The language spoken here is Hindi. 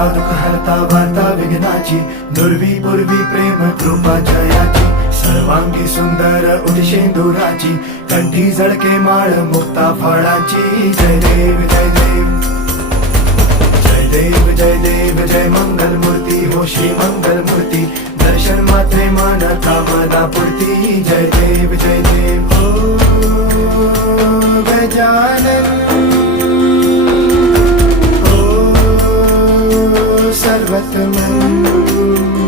हरता दुःख हरता वार्ता विघ्नाची, दुर्वी पूर्वी प्रेम कृपा जयाची, सर्वांगी सुंदर उदिशेंदुराची, कंठी झळके माळ मुक्ता फळाची. जय देव जय देव जय देव जय देव जय मंगल मूर्ती हो श्री मंगल मूर्ती, दर्शन मात्रे मन कामना पूर्ती. जय देव जय देव हो गजानन हो सर्वतमन.